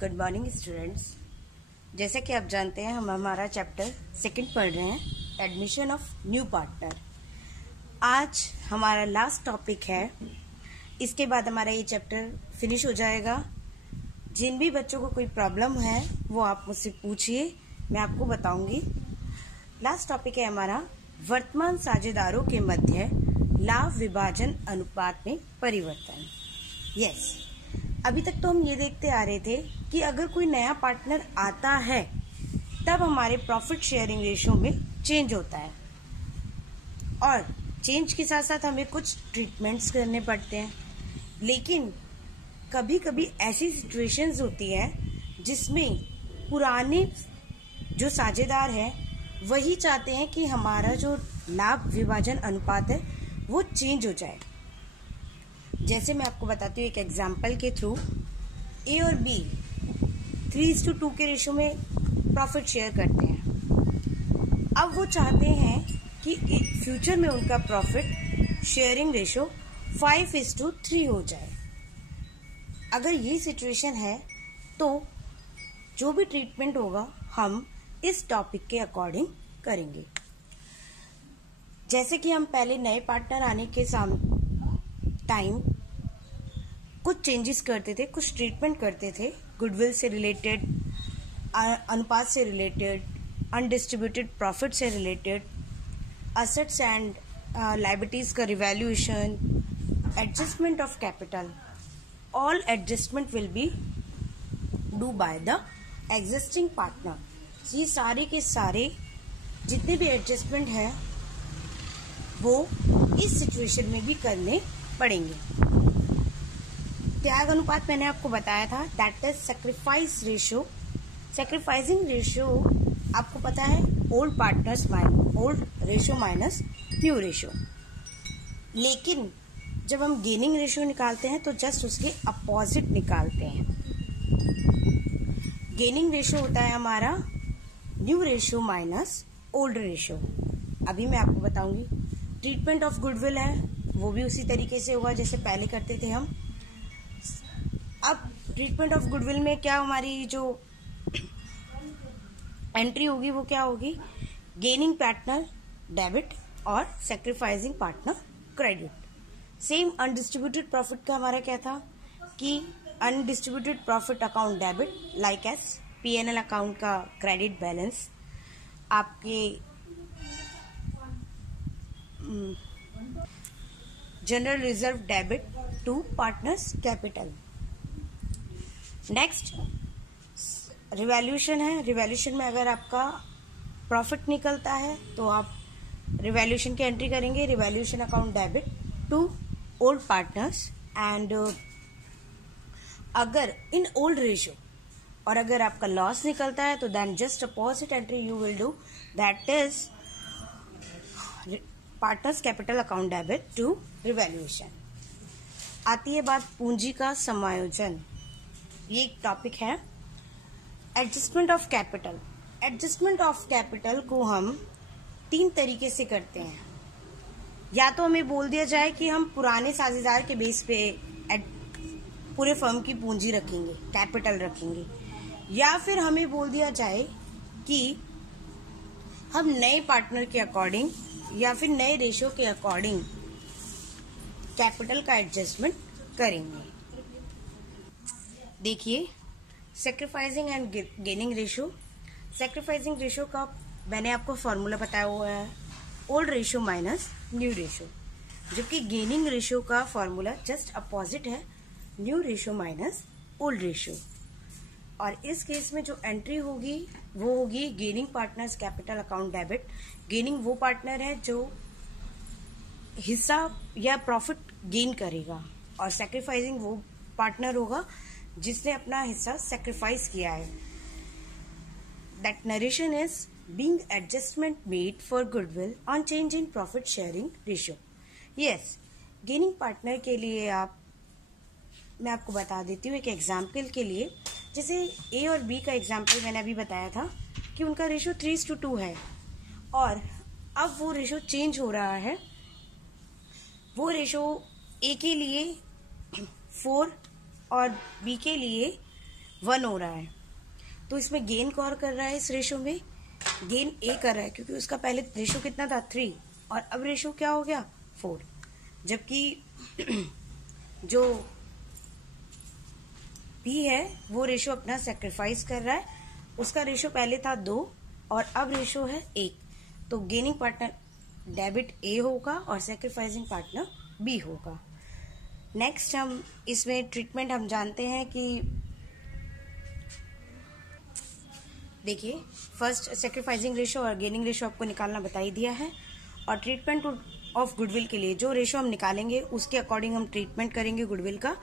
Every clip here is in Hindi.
Good morning students. जैसे कि आप जानते हैं हम हमारा चैप्टर 2 पढ़ रहे हैं, एडमिशन ऑफ न्यू पार्टनर। आज हमारा लास्ट टॉपिक है, इसके बाद हमारा ये चैप्टर फिनिश हो जाएगा। जिन भी बच्चों को कोई प्रॉब्लम है वो आप मुझसे पूछिए, मैं आपको बताऊंगी। लास्ट टॉपिक है हमारा वर्तमान साझेदारों के मध्य लाभ विभाजन अनुपात में परिवर्तन। यस, अभी तक तो हम ये देखते आ रहे थे कि अगर कोई नया पार्टनर आता है तब हमारे प्रॉफिट शेयरिंग रेशियो में चेंज होता है, और चेंज के साथ साथ हमें कुछ ट्रीटमेंट्स करने पड़ते हैं। लेकिन कभी कभी ऐसी सिचुएशंस होती है जिसमें पुराने जो साझेदार हैं वही चाहते हैं कि हमारा जो लाभ विभाजन अनुपात है वो चेंज हो जाए। जैसे मैं आपको बताती हूँ एक एग्जाम्पल के थ्रू। ए और बी 3:2 के रेशो में प्रॉफिट शेयर करते हैं। अब वो चाहते हैं कि फ्यूचर में उनका प्रॉफिट शेयरिंग रेशो 5:3 हो जाए। अगर ये सिचुएशन है तो जो भी ट्रीटमेंट होगा हम इस टॉपिक के अकॉर्डिंग करेंगे। जैसे कि हम पहले नए पार्टनर आने के टाइम कुछ चेंजेस करते थे, कुछ ट्रीटमेंट करते थे, गुडविल से रिलेटेड, अनुपात से रिलेटेड, अनडिस्ट्रीब्यूटेड प्रॉफिट से रिलेटेड, असेट्स एंड लायबिलिटीज का revaluation, adjustment of capital. All adjustment will be do by the existing partner. ये सारे के सारे जितने भी एडजस्टमेंट है वो इस सिचुएशन में भी करने पड़ेंगे। त्याग अनुपात मैंने आपको बताया था, that is sacrifice ratio. Sacrificing ratio आपको पता है old ratio minus new ratio. लेकिन जब हम गेनिंग रेशियो निकालते हैं तो जस्ट उसके अपोजिट निकालते हैं। गेनिंग रेशियो होता है हमारा new ratio minus old ratio. अभी मैं आपको बताऊंगी। ट्रीटमेंट ऑफ गुडविल है वो भी उसी तरीके से होगा जैसे पहले करते थे हम। अब ट्रीटमेंट ऑफ गुडविल में क्या हमारी जो एंट्री होगी वो क्या होगी, गेनिंग पार्टनर डेबिट और sacrificing partner credit. Same undistributed profit का हमारा क्या था कि undistributed profit account debit like as PNL account का क्रेडिट बैलेंस, आपके general reserve debit to partners capital. Next revaluation है। रिवैल्यूएशन में अगर आपका प्रॉफिट निकलता है तो आप रिवैल्यूएशन की एंट्री करेंगे, revaluation account debit to old partners. And अगर इन ओल्ड रेशियो और अगर आपका लॉस निकलता है तो then just opposite entry you will do, that is partners capital account debit to revaluation. आती है बात पूंजी का समायोजन। ये एक टॉपिक है। Adjustment of capital. Adjustment of capital को हम 3 तरीके से करते हैं। या तो हमें बोल दिया जाए कि हम पुराने साझेदार के बेस पे पूरे फर्म की पूंजी रखेंगे, कैपिटल रखेंगे, या फिर हमें बोल दिया जाए कि हम नए पार्टनर के अकॉर्डिंग या फिर नए रेशियो के अकॉर्डिंग कैपिटल का एडजस्टमेंट करेंगे। देखिए, sacrificing and gaining ratio. Sacrificing ratio का मैंने आपको फॉर्मूला बताया हुआ है old ratio minus new ratio, जबकि गेनिंग रेशियो का फॉर्मूला जस्ट अपोजिट है, new ratio minus old ratio. और इस केस में जो एंट्री होगी वो होगी gaining partners capital account debit. Gaining वो पार्टनर है जो हिस्सा या प्रॉफिट गेन करेगा, और सैक्रिफाइसिंग वो पार्टनर होगा जिसने अपना हिस्सा सैक्रिफाइस किया है। That narration is being adjustment made for goodwill on change in profit sharing ratio. Yes, gaining partner के लिए मैं आपको बता देती हूँ एक एग्जाम्पल के लिए। जैसे ए और बी का एग्जाम्पल मैंने अभी बताया था कि उनका रेशियो 3:2 है, और अब वो रेशियो चेंज हो रहा है। वो रेशियो ए के लिए 4 और बी के लिए 1 हो रहा है, तो इसमें गेन कौन कर रहा है? इस रेशो में गेन ए कर रहा है, क्योंकि उसका पहले रेशो कितना था 3 और अब रेशो क्या हो गया 4। जबकि जो बी है वो रेशो अपना सेक्रीफाइस कर रहा है, उसका रेशो पहले था 2 और अब रेशो है 1, तो गेनिंग पार्टनर डेबिट ए होगा और सेक्रीफाइसिंग पार्टनर बी होगा। नेक्स्ट हम इसमें ट्रीटमेंट हम जानते हैं कि देखिए, फर्स्ट सेक्रीफाइसिंग रेशो और गेनिंग रेशो आपको निकालना बता ही दिया है, और ट्रीटमेंट ऑफ गुडविल के लिए जो रेशो हम निकालेंगे उसके अकॉर्डिंग हम ट्रीटमेंट करेंगे गुडविल का,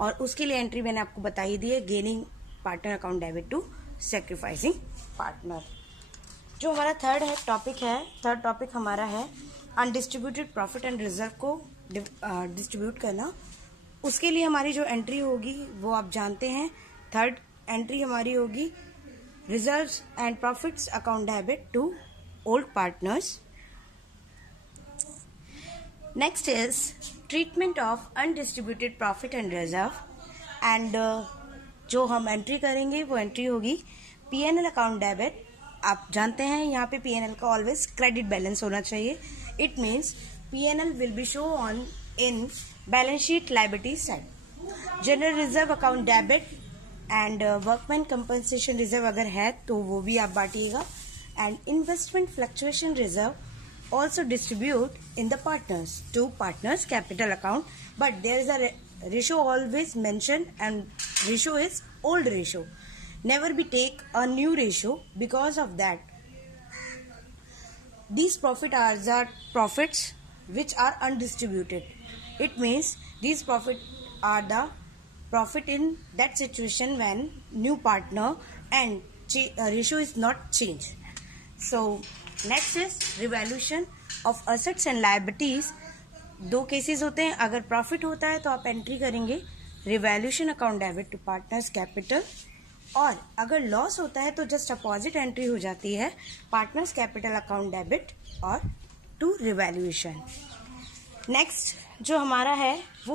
और उसके लिए एंट्री मैंने आपको बता ही दी है, gaining partner account debit to sacrificing partner. जो हमारा थर्ड टॉपिक हमारा है अनडिस्ट्रीब्यूटेड प्रॉफिट एंड रिजर्व को डिस्ट्रीब्यूट करना। उसके लिए हमारी जो एंट्री होगी वो आप जानते हैं, थर्ड एंट्री हमारी होगी reserves and profits account debit to old partners. Next is treatment of undistributed profit and reserve, and जो हम एंट्री करेंगे वो एंट्री होगी पीएनएल अकाउंट डेबिट। आप जानते हैं यहाँ पे पीएनएल का ऑलवेज क्रेडिट बैलेंस होना चाहिए। It means PNL will be show on in balance sheet liability side. General reserve account debit and workman compensation reserve अगर है तो वो भी आप बांटिएगा, and investment fluctuation reserve also distribute in the partners to partners capital account, but there is a ratio always mention and ratio is old ratio. Never be take a new ratio. Because of that, these profits are profits which are undistributed. It means these profits are the profit in that situation when new partner and ratio is not changed. So next is revaluation of assets and liabilities. दो केसेस होते हैं, अगर प्रॉफिट होता है तो आप एंट्री करेंगे revaluation account debit to partners capital, और अगर लॉस होता है तो जस्ट अपोजिट एंट्री हो जाती है पार्टनर्स कैपिटल अकाउंट डेबिट और टू रिवैल्यूएशन। नेक्स्ट जो हमारा है वो